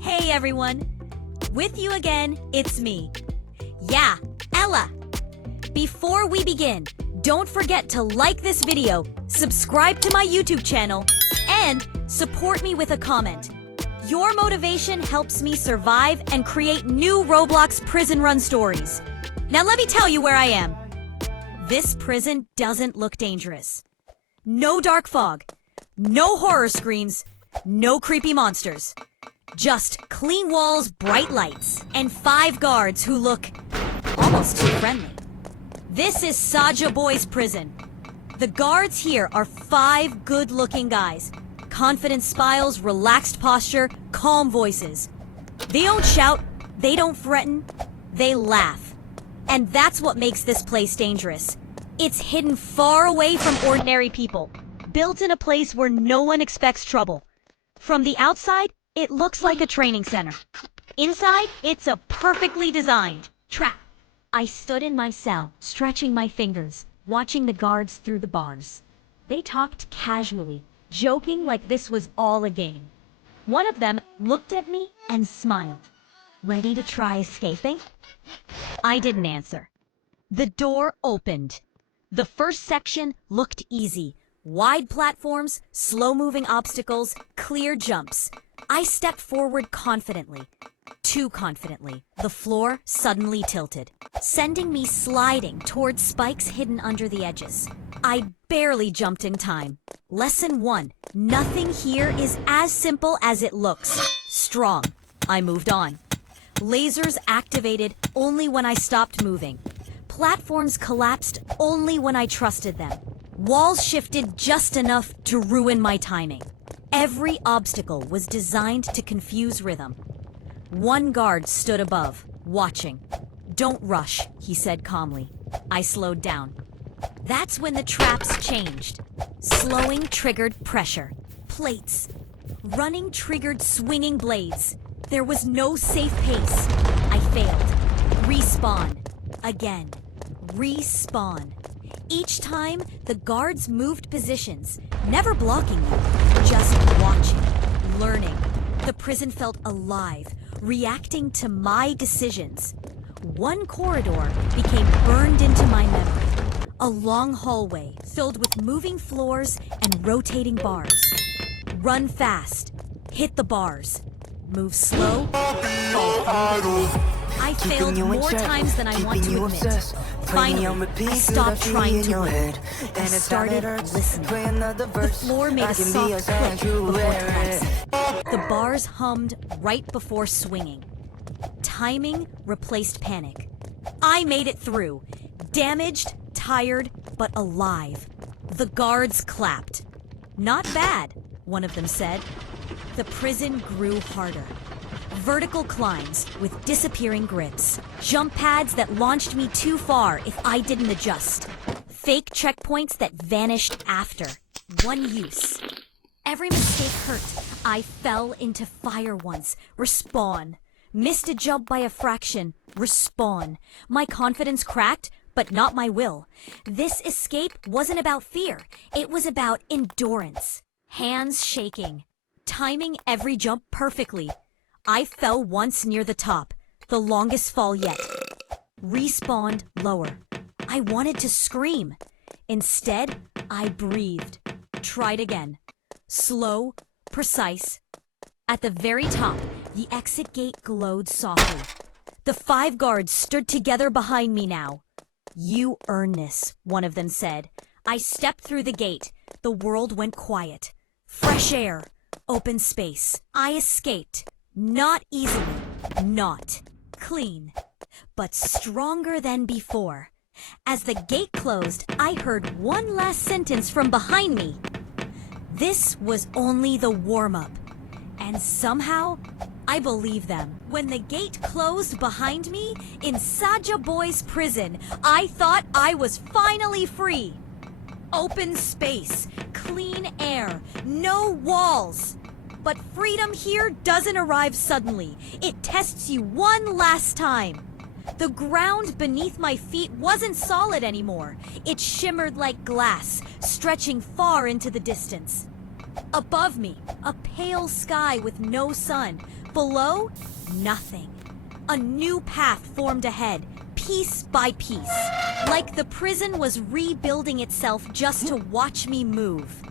Hey everyone! With you again, it's me. Yeah, Ella! Before we begin, don't forget to like this video, subscribe to my YouTube channel, and support me with a comment. Your motivation helps me survive and create new Roblox prison run stories. Now let me tell you where I am. This prison doesn't look dangerous. No dark fog, no horror screens, no creepy monsters. Just clean walls, bright lights, and 5 guards who look almost too friendly. This is SAJA Boys Prison. The guards here are 5 good-looking guys. Confident smiles, relaxed posture, calm voices. They don't shout, they don't threaten, they laugh. And that's what makes this place dangerous. It's hidden far away from ordinary people, built in a place where no one expects trouble. From the outside, it looks like a training center. Inside, it's a perfectly designed trap. I stood in my cell, stretching my fingers, watching the guards through the bars. They talked casually, joking like this was all a game. One of them looked at me and smiled. Ready to try escaping? I didn't answer. The door opened. The first section looked easy. Wide platforms, slow-moving obstacles, clear jumps. I stepped forward confidently. Too confidently. The floor suddenly tilted, sending me sliding towards spikes hidden under the edges. I barely jumped in time. Lesson 1. Nothing here is as simple as it looks. Strong. I moved on. Lasers activated only when I stopped moving. Platforms collapsed only when I trusted them. Walls shifted just enough to ruin my timing. Every obstacle was designed to confuse rhythm. One guard stood above, watching. "Don't rush," he said calmly. I slowed down. That's when the traps changed. Slowing triggered pressure. Plates. Running triggered swinging blades. There was no safe pace. I failed. Respawn. Again. Respawn. Each time, the guards moved positions, never blocking me, just watching, learning. The prison felt alive, reacting to my decisions. One corridor became burned into my memory. A long hallway filled with moving floors and rotating bars. Run fast, hit the bars, move slow, fall. I failed more times than I want to admit. Finally, I stopped trying to win. I started listening. The floor made a soft click before collapsing. The bars hummed right before swinging. Timing replaced panic. I made it through. Damaged, tired, but alive. The guards clapped. "Not bad," one of them said. The prison grew harder. Vertical climbs with disappearing grips. Jump pads that launched me too far if I didn't adjust. Fake checkpoints that vanished after. One use. Every mistake hurt. I fell into fire once. Respawn. Missed a jump by a fraction. Respawn. My confidence cracked, but not my will. This escape wasn't about fear. It was about endurance. Hands shaking. Timing every jump perfectly. I fell once near the top, the longest fall yet. Respawned lower. I wanted to scream. Instead, I breathed. Tried again. Slow, precise. At the very top, the exit gate glowed softly. The 5 guards stood together behind me now. "You earn this," one of them said. I stepped through the gate. The world went quiet. Fresh air, open space. I escaped. Not easily, not clean, but stronger than before. As the gate closed, I heard one last sentence from behind me. This was only the warm-up. And somehow, I believe them. When the gate closed behind me in SAJA Boys Prison, I thought I was finally free. Open space, clean air, no walls. But freedom here doesn't arrive suddenly. It tests you one last time. The ground beneath my feet wasn't solid anymore. It shimmered like glass, stretching far into the distance. Above me, a pale sky with no sun. Below, nothing. A new path formed ahead, piece by piece. Like the prison was rebuilding itself just to watch me move.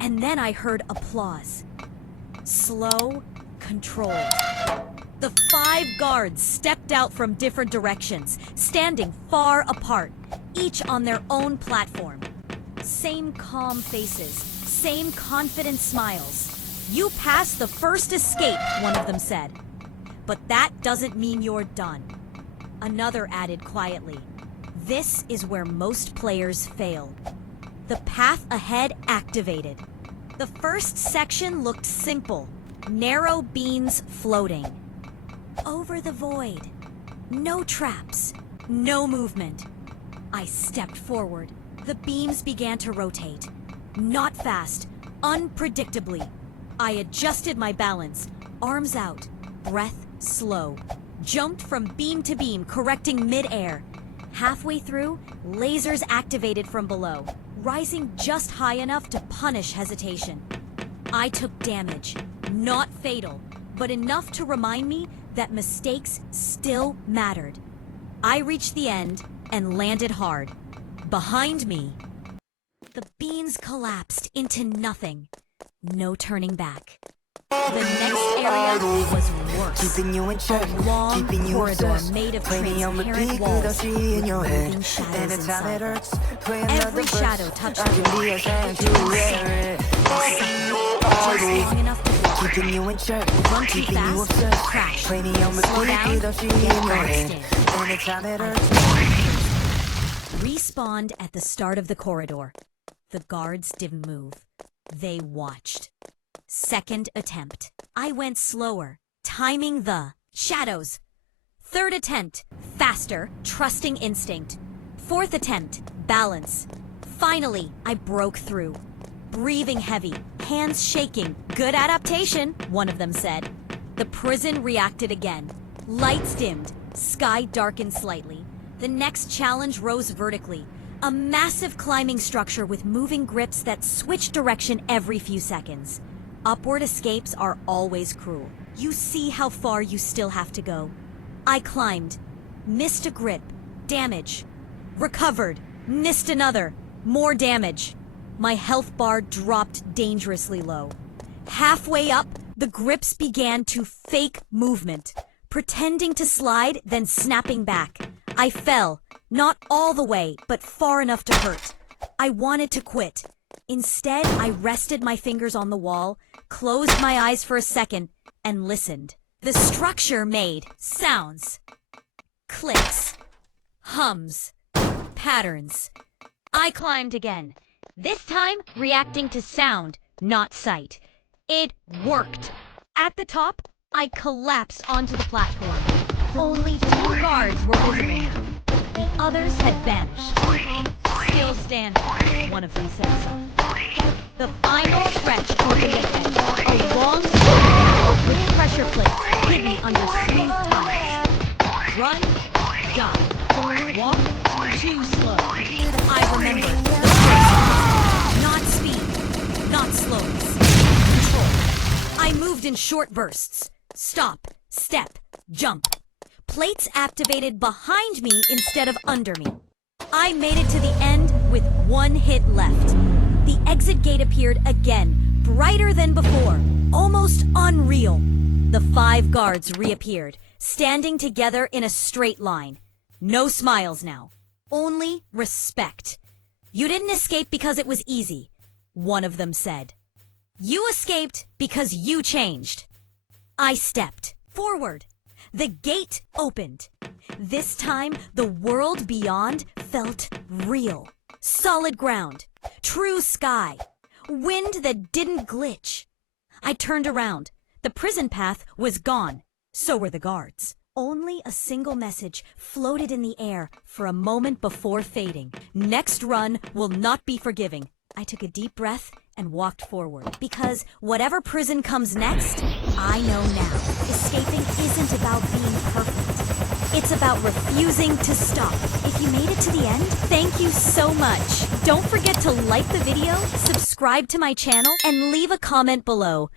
And then I heard applause. Slow, controlled. The 5 guards stepped out from different directions, standing far apart, each on their own platform. Same calm faces, same confident smiles. You passed the first escape, one of them said. But that doesn't mean you're done. Another added quietly. This is where most players fail. The path ahead activated. The first section looked simple. Narrow beams floating. Over the void. No traps. No movement. I stepped forward. The beams began to rotate. Not fast. Unpredictably. I adjusted my balance. Arms out. Breath slow. Jumped from beam to beam, correcting mid-air. Halfway through, lasers activated from below, rising just high enough to punish hesitation. I took damage. Not fatal, but enough to remind me that mistakes still mattered. I reached the end and landed hard. Behind me, the beams collapsed into nothing. No turning back. The next area was worse. Keeping you in check, A long keeping you corridor obsessed. made of Play me on transparent repeat, walls I'll see in your head. moving shadows Anytime it inside. hurts, play another Every verse. shadow touched I the can wall. be your hand to Just wear it. long enough to walk. Keeping you in check, Run too keeping you fast, obsessed. crash. Play me on Slow repeat, down, I'll see in get your bounced head. in. Anytime it hurts. Respawned at the start of the corridor. The guards didn't move. They watched. Second attempt. I went slower, timing the shadows. Third attempt. Faster, trusting instinct. Fourth attempt. Balance. Finally, I broke through. Breathing heavy, hands shaking. Good adaptation, one of them said. The prison reacted again. Lights dimmed. Sky darkened slightly. The next challenge rose vertically. A massive climbing structure with moving grips that switch direction every few seconds. Upward escapes are always cruel. You see how far you still have to go. I climbed. Missed a grip. Damage. Recovered. Missed another. More damage. My health bar dropped dangerously low. Halfway up, the grips began to fake movement. Pretending to slide, then snapping back. I fell. Not all the way, but far enough to hurt. I wanted to quit. Instead, I rested my fingers on the wall, closed my eyes for a second, and listened. The structure made sounds. Clicks. Hums. Patterns. I climbed again. This time, reacting to sound, not sight. It worked. At the top, I collapsed onto the platform. Only 2 guards were visible. The others had vanished. Still standing, one of them says. The final stretch opened ahead. A long corridor with pressure plates hidden under smooth tiles. Run, die. Walk, too slow. I remember. Not speed, not slowness. Control. I moved in short bursts. Stop, step, jump. Plates activated behind me instead of under me. I made it to the end with 1 hit left. The exit gate appeared again, brighter than before, almost unreal. The 5 guards reappeared, standing together in a straight line. No smiles now, only respect. You didn't escape because it was easy, one of them said. You escaped because you changed. I stepped forward. The gate opened. This time, the world beyond felt real. Solid ground. True sky. Wind that didn't glitch. I turned around. The prison path was gone. So were the guards. Only a single message floated in the air for a moment before fading. Next run will not be forgiving. I took a deep breath and walked forward. Because whatever prison comes next, I know now. Escaping isn't about being perfect. It's about refusing to stop. If you made it to the end, thank you so much. Don't forget to like the video, subscribe to my channel, and leave a comment below.